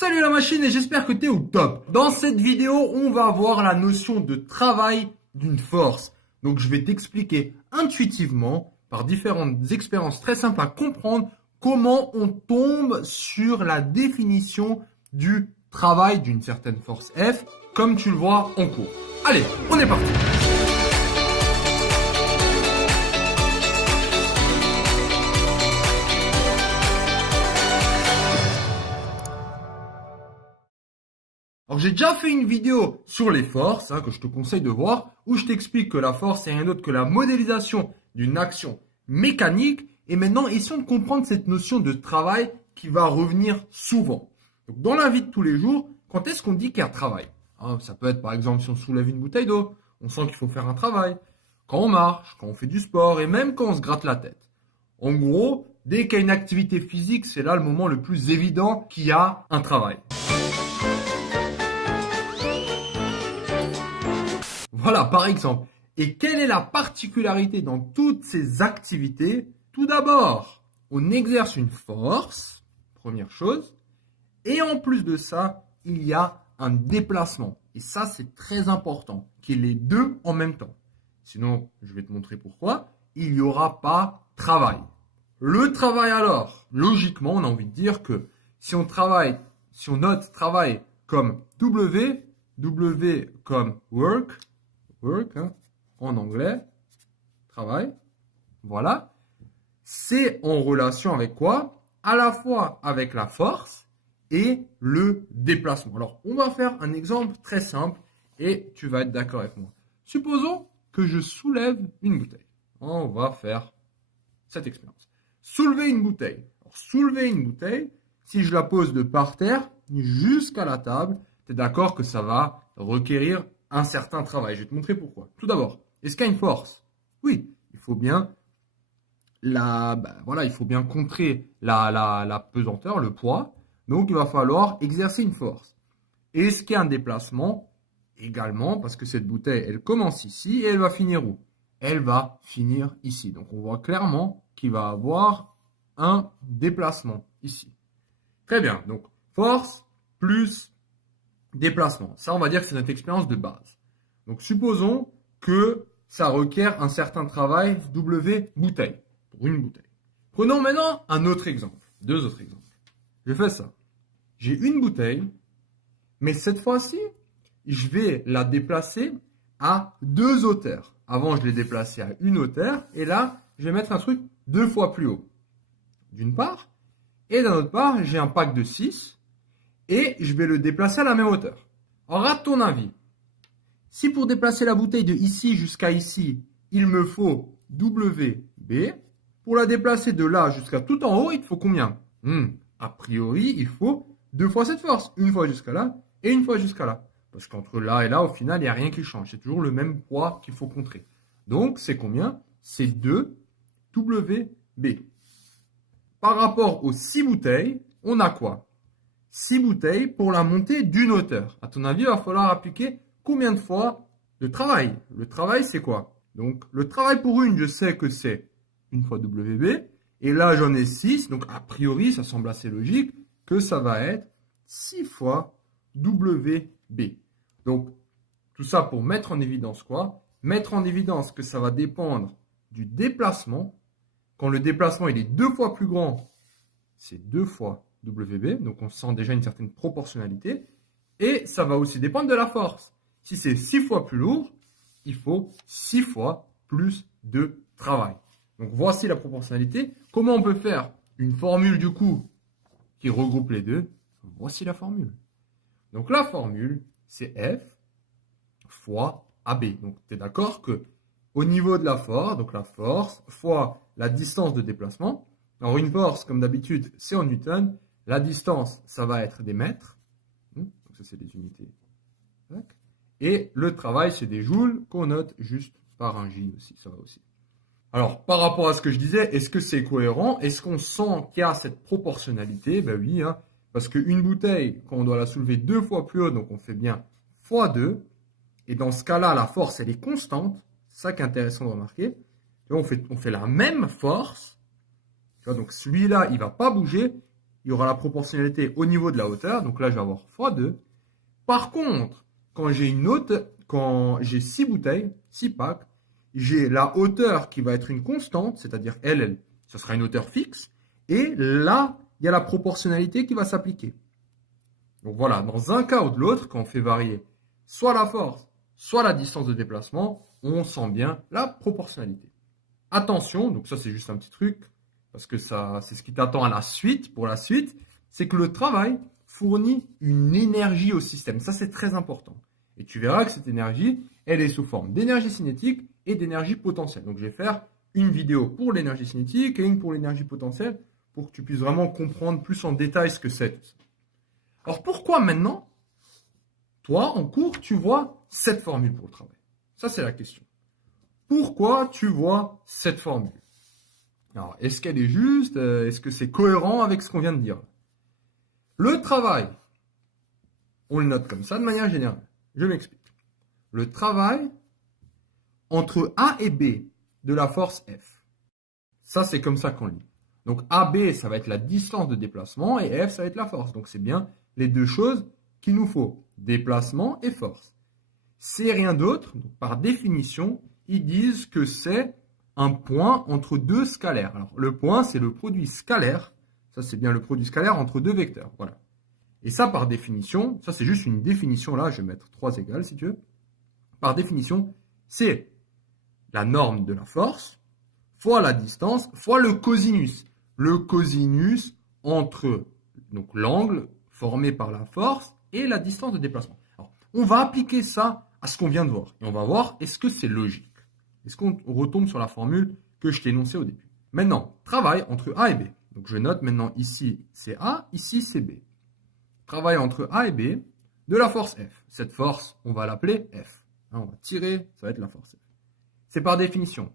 Salut la machine et j'espère que tu es au top. Dans cette vidéo, on va voir la notion de travail d'une force. Donc je vais t'expliquer intuitivement, par différentes expériences très simples à comprendre, comment on tombe sur la définition du travail d'une certaine force F, comme tu le vois en cours. Allez, on est parti. Alors j'ai déjà fait une vidéo sur les forces, que je te conseille de voir, où je t'explique que la force c'est rien d'autre que la modélisation d'une action mécanique. Et maintenant, essayons de comprendre cette notion de travail qui va revenir souvent. Donc, dans la vie de tous les jours, quand est-ce qu'on dit qu'il y a travail? Ça peut être par exemple si on soulève une bouteille d'eau, on sent qu'il faut faire un travail. Quand on marche, quand on fait du sport et même quand on se gratte la tête. En gros, dès qu'il y a une activité physique, c'est là le moment le plus évident qu'il y a un travail. Voilà, par exemple. Et quelle est la particularité dans toutes ces activités? Tout d'abord, on exerce une force, première chose. Et en plus de ça, il y a un déplacement. Et ça, c'est très important, qu'il y ait les deux en même temps. Sinon, je vais te montrer pourquoi. Il n'y aura pas travail. Le travail alors, logiquement, on a envie de dire que si on note travail comme W comme work, en anglais, travail, voilà, c'est en relation avec quoi? À la fois avec la force et le déplacement. Alors, on va faire un exemple très simple et tu vas être d'accord avec moi. Supposons que je soulève une bouteille. On va faire cette expérience. Soulever une bouteille. Alors, soulever une bouteille, si je la pose de par terre jusqu'à la table, tu es d'accord que ça va requérir un certain travail. Je vais te montrer pourquoi. Tout d'abord, est-ce qu'il y a une force? Oui, il faut bien il faut bien contrer la pesanteur, le poids. Donc, il va falloir exercer une force. Est-ce qu'il y a un déplacement? Également, parce que cette bouteille, elle commence ici et elle va finir où? Elle va finir ici. Donc, on voit clairement qu'il va avoir un déplacement ici. Très bien. Donc, force plus déplacement. Ça, on va dire que c'est notre expérience de base. Donc, supposons que ça requiert un certain travail W bouteille, pour une bouteille. Prenons maintenant un autre exemple, deux autres exemples. Je fais ça. J'ai une bouteille, mais cette fois-ci, je vais la déplacer à deux hauteurs. Avant, je l'ai déplacée à une hauteur, et là, je vais mettre un truc deux fois plus haut. D'une part, et d'un autre part, j'ai un pack de 6, et je vais le déplacer à la même hauteur. Alors, à ton avis, si pour déplacer la bouteille de ici jusqu'à ici, il me faut WB, pour la déplacer de là jusqu'à tout en haut, il te faut combien? A priori, il faut deux fois cette force. Une fois jusqu'à là et une fois jusqu'à là. Parce qu'entre là et là, au final, il n'y a rien qui change. C'est toujours le même poids qu'il faut contrer. Donc, c'est combien? C'est 2WB. Par rapport aux 6 bouteilles, on a quoi? 6 bouteilles pour la montée d'une hauteur. À ton avis, il va falloir appliquer combien de fois de travail? Le travail, c'est quoi? Donc, le travail pour une, je sais que c'est une fois WB. Et là, j'en ai 6. Donc, a priori, ça semble assez logique que ça va être 6 fois WB. Donc, tout ça pour mettre en évidence quoi? Mettre en évidence que ça va dépendre du déplacement. Quand le déplacement il est deux fois plus grand, c'est 2 fois WB. Donc, on sent déjà une certaine proportionnalité. Et ça va aussi dépendre de la force. Si c'est 6 fois plus lourd, il faut 6 fois plus de travail. Donc, voici la proportionnalité. Comment on peut faire une formule du coup qui regroupe les deux? Voici la formule. Donc, la formule, c'est F fois AB. Donc, tu es d'accord que au niveau de la force, donc la force fois la distance de déplacement. Alors, une force, comme d'habitude, c'est en newton. La distance, ça va être des mètres. Donc, ça, c'est des unités. Et le travail, c'est des joules qu'on note juste par un J aussi. Ça va aussi. Alors, par rapport à ce que je disais, est-ce que c'est cohérent? Est-ce qu'on sent qu'il y a cette proportionnalité? Ben oui, parce qu'une bouteille, quand on doit la soulever deux fois plus haut, donc on fait bien fois 2. Et dans ce cas-là, la force, elle est constante. C'est ça qui est intéressant de remarquer. On fait la même force. Donc celui-là, il ne va pas bouger. il y aura la proportionnalité au niveau de la hauteur. Donc là, je vais avoir x2. Par contre, quand j'ai 6 bouteilles, 6 packs, j'ai la hauteur qui va être une constante, c'est-à-dire elle, ce sera une hauteur fixe. Et là, il y a la proportionnalité qui va s'appliquer. Donc voilà, dans un cas ou de l'autre, quand on fait varier soit la force, soit la distance de déplacement, on sent bien la proportionnalité. Attention, donc ça c'est juste un petit truc, parce que ça, c'est ce qui t'attend à la suite, pour la suite, c'est que le travail fournit une énergie au système. Ça c'est très important. Et tu verras que cette énergie, elle est sous forme d'énergie cinétique et d'énergie potentielle. Donc je vais faire une vidéo pour l'énergie cinétique et une pour l'énergie potentielle, pour que tu puisses vraiment comprendre plus en détail ce que c'est. Alors pourquoi maintenant, toi, en cours, tu vois cette formule pour le travail? Ça, c'est la question. Pourquoi tu vois cette formule? Alors, est-ce qu'elle est juste? Est-ce que c'est cohérent avec ce qu'on vient de dire? Le travail, on le note comme ça de manière générale. Je m'explique. Le travail entre A et B de la force F. Ça, c'est comme ça qu'on le lit. Donc, AB, ça va être la distance de déplacement et F, ça va être la force. Donc, c'est bien les deux choses qu'il nous faut. Déplacement et force. C'est rien d'autre. Donc, par définition, ils disent que c'est un point entre deux scalaires. Alors, le point, c'est le produit scalaire. Ça, c'est bien le produit scalaire entre deux vecteurs. Voilà. Et ça, par définition, ça, c'est juste une définition. Là, je vais mettre 3 égales, si tu veux. Par définition, c'est la norme de la force fois la distance fois le cosinus. Le cosinus entre donc l'angle formé par la force et la distance de déplacement. Alors, on va appliquer ça à ce qu'on vient de voir. Et on va voir, est-ce que c'est logique? Est-ce qu'on retombe sur la formule que je t'ai énoncée au début? Maintenant, travail entre A et B. Donc, je note maintenant ici, c'est A, ici, c'est B. Travail entre A et B de la force F. Cette force, on va l'appeler F. Hein, on va tirer, ça va être la force F. C'est par définition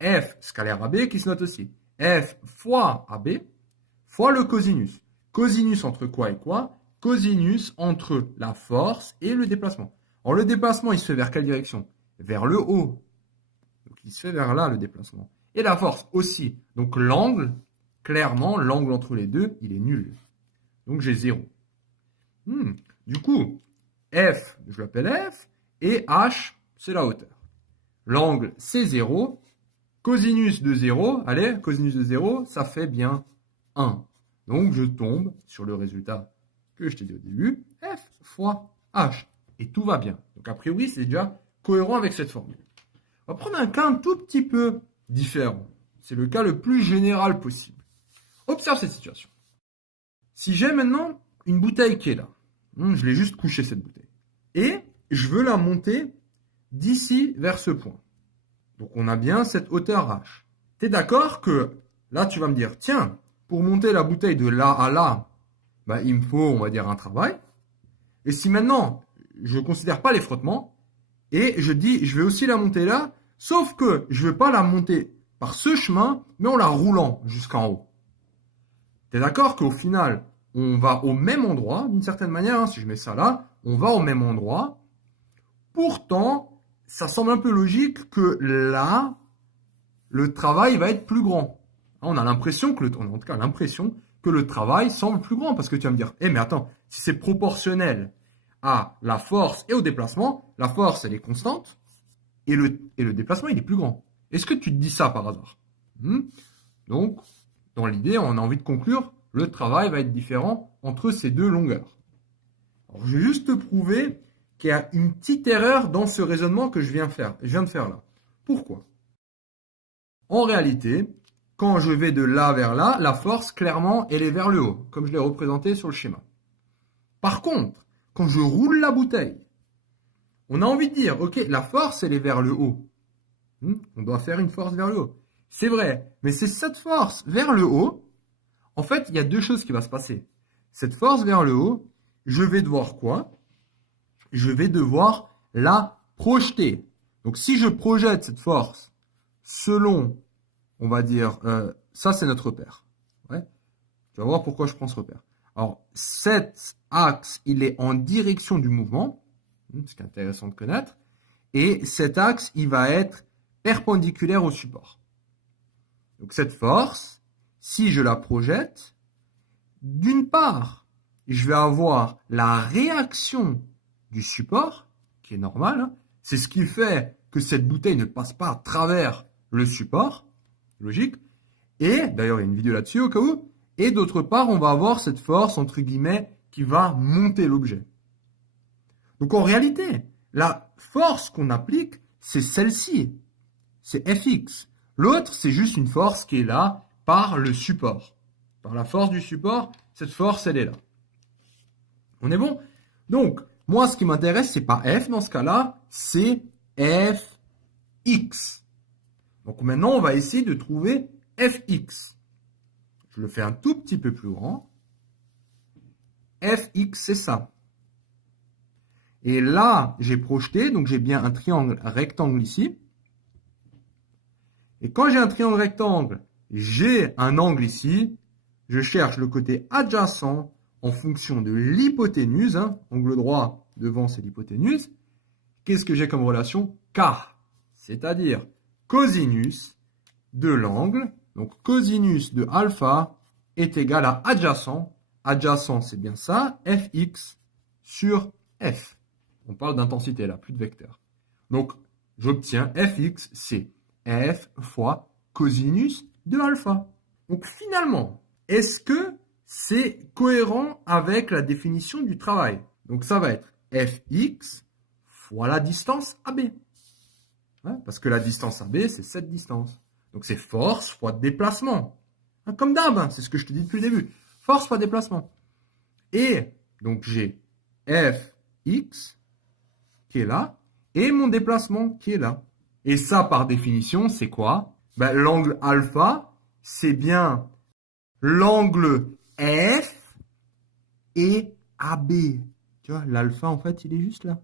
F scalaire AB qui se note aussi. F fois AB fois le cosinus. Cosinus entre quoi et quoi? Cosinus entre la force et le déplacement. Alors le déplacement, il se fait vers quelle direction? Vers le haut. Donc il se fait vers là le déplacement. Et la force aussi. Donc l'angle, clairement, l'angle entre les deux, il est nul. Donc j'ai 0. Du coup, F, je l'appelle F, et H, c'est la hauteur. L'angle, c'est 0. Cosinus de 0, allez, cosinus de 0, ça fait bien 1. Donc, je tombe sur le résultat que je t'ai dit au début, F fois H. Et tout va bien. Donc, a priori, c'est déjà cohérent avec cette formule. On va prendre un cas un tout petit peu différent. C'est le cas le plus général possible. Observe cette situation. Si j'ai maintenant une bouteille qui est là, je l'ai juste couché cette bouteille, et je veux la monter d'ici vers ce point. Donc, on a bien cette hauteur H. Tu es d'accord que là, tu vas me dire, tiens, pour monter la bouteille de là à là, bah, il me faut, on va dire, un travail. Et si maintenant, je ne considère pas les frottements, et je dis, je vais aussi la monter là, sauf que je ne vais pas la monter par ce chemin, mais en la roulant jusqu'en haut. Tu es d'accord qu'au final, on va au même endroit, d'une certaine manière, hein, si je mets ça là, on va au même endroit. Pourtant, ça semble un peu logique que là, le travail va être plus grand. On a l'impression que en tout cas l'impression que le travail semble plus grand parce que tu vas me dire, mais attends, si c'est proportionnel à la force et au déplacement, la force elle est constante et le déplacement il est plus grand. Est-ce que tu te dis ça par hasard? Donc, dans l'idée, on a envie de conclure, le travail va être différent entre ces deux longueurs. Alors, je vais juste te prouver qu'il y a une petite erreur dans ce raisonnement que je viens de faire là. Pourquoi? En réalité, quand je vais de là vers là, la force, clairement, elle est vers le haut, comme je l'ai représenté sur le schéma. Par contre, quand je roule la bouteille, on a envie de dire, ok, la force, elle est vers le haut. On doit faire une force vers le haut. C'est vrai, mais c'est cette force vers le haut. En fait, il y a deux choses qui vont se passer. Cette force vers le haut, je vais devoir quoi? Je vais devoir la projeter. Donc, si je projette cette force selon, on va dire, ça c'est notre repère. Ouais. Tu vas voir pourquoi je prends ce repère. Alors, cet axe, il est en direction du mouvement, ce qui est intéressant de connaître, et cet axe, il va être perpendiculaire au support. Donc, cette force, si je la projette, d'une part, je vais avoir la réaction du support, qui est normale. Hein. C'est ce qui fait que cette bouteille ne passe pas à travers le support. Logique. Et, d'ailleurs, il y a une vidéo là-dessus au cas où. Et d'autre part, on va avoir cette force, entre guillemets, qui va monter l'objet. Donc en réalité, la force qu'on applique, c'est celle-ci. C'est Fx. L'autre, c'est juste une force qui est là par le support. Par la force du support, cette force, elle est là. On est bon? Donc, moi, ce qui m'intéresse, c'est pas F dans ce cas-là, c'est Fx. Donc maintenant, on va essayer de trouver Fx. Je le fais un tout petit peu plus grand. Fx, c'est ça. Et là, j'ai projeté, donc j'ai bien un triangle rectangle ici. Et quand j'ai un triangle rectangle, j'ai un angle ici. Je cherche le côté adjacent en fonction de l'hypoténuse. Hein. Angle droit, devant, c'est l'hypoténuse. Qu'est-ce que j'ai comme relation? K. C'est-à-dire cosinus de l'angle. Donc, cosinus de alpha est égal à adjacent. Adjacent, c'est bien ça. Fx sur F. On parle d'intensité là, plus de vecteur. Donc, j'obtiens Fx, c'est F fois cosinus de alpha. Donc, finalement, est-ce que c'est cohérent avec la définition du travail? Donc, ça va être Fx fois la distance AB. Hein, parce que la distance AB, c'est cette distance. Donc, c'est force fois déplacement. Hein, comme d'hab, hein, c'est ce que je te dis depuis le début. Force fois déplacement. Et donc, j'ai Fx qui est là et mon déplacement qui est là. Et ça, par définition, c'est quoi? Ben, l'angle alpha, c'est bien l'angle F et AB. Tu vois, l'alpha, en fait, il est juste là.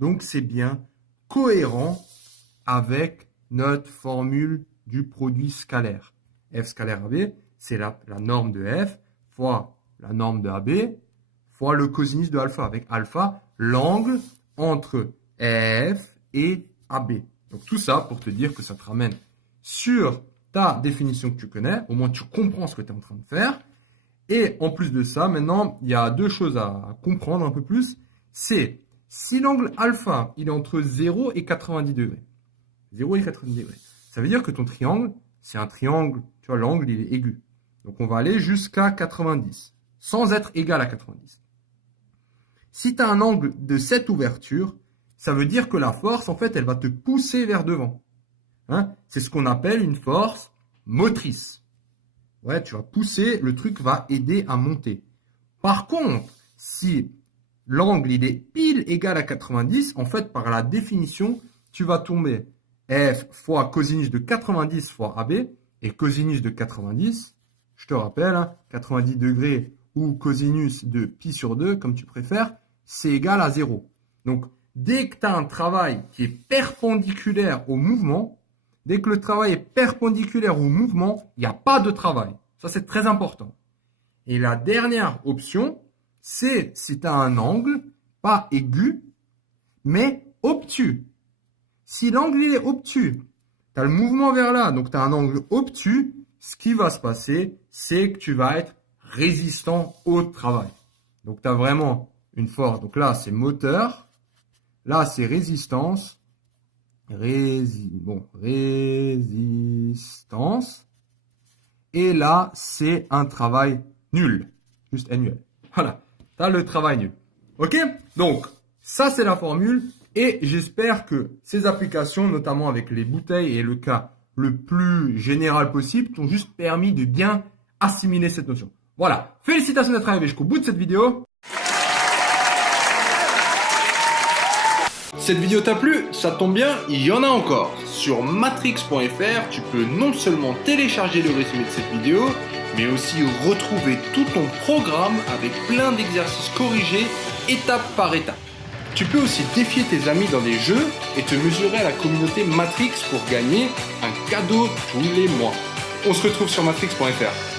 Donc, c'est bien cohérent avec notre formule du produit scalaire. F scalaire AB, c'est la norme de F fois la norme de AB fois le cosinus de alpha. Avec alpha, l'angle entre F et AB. Donc, tout ça pour te dire que ça te ramène sur ta définition que tu connais. Au moins, tu comprends ce que tu es en train de faire. Et en plus de ça, maintenant, il y a deux choses à comprendre un peu plus. C'est si l'angle alpha, il est entre 0 et 90 degrés. 0 et 90 degrés. Ça veut dire que ton triangle, c'est un triangle, tu vois, l'angle, il est aigu. Donc, on va aller jusqu'à 90, sans être égal à 90. Si tu as un angle de cette ouverture, ça veut dire que la force, en fait, elle va te pousser vers devant. Hein? C'est ce qu'on appelle une force motrice. Ouais, tu vas pousser, le truc va aider à monter. Par contre, si l'angle, il est pile égal à 90, en fait, par la définition, tu vas tomber F fois cosinus de 90 fois AB, et cosinus de 90, je te rappelle, hein, 90 degrés ou cosinus de pi sur 2, comme tu préfères, c'est égal à 0. Donc, dès que tu as un travail qui est perpendiculaire au mouvement, dès que le travail est perpendiculaire au mouvement, il n'y a pas de travail. Ça, c'est très important. Et la dernière option, c'est si tu as un angle, pas aigu, mais obtus. Si l'angle il est obtus, tu as le mouvement vers là, donc tu as un angle obtus, ce qui va se passer, c'est que tu vas être résistant au travail. Donc, tu as vraiment une force. Donc là, c'est moteur. Là, c'est résistance. Résistance. Et là, c'est un travail nul. Juste annuel. Voilà. Tu as le travail nul. OK? Donc, ça, c'est la formule. Et j'espère que ces applications, notamment avec les bouteilles et le cas le plus général possible, t'ont juste permis de bien assimiler cette notion. Voilà. Félicitations d'être arrivé jusqu'au bout de cette vidéo. Cette vidéo t'a plu? Ça tombe bien, il y en a encore. Sur matrix.fr, tu peux non seulement télécharger le résumé de cette vidéo, mais aussi retrouver tout ton programme avec plein d'exercices corrigés, étape par étape. Tu peux aussi défier tes amis dans des jeux et te mesurer à la communauté Matrix pour gagner un cadeau tous les mois. On se retrouve sur matrix.fr.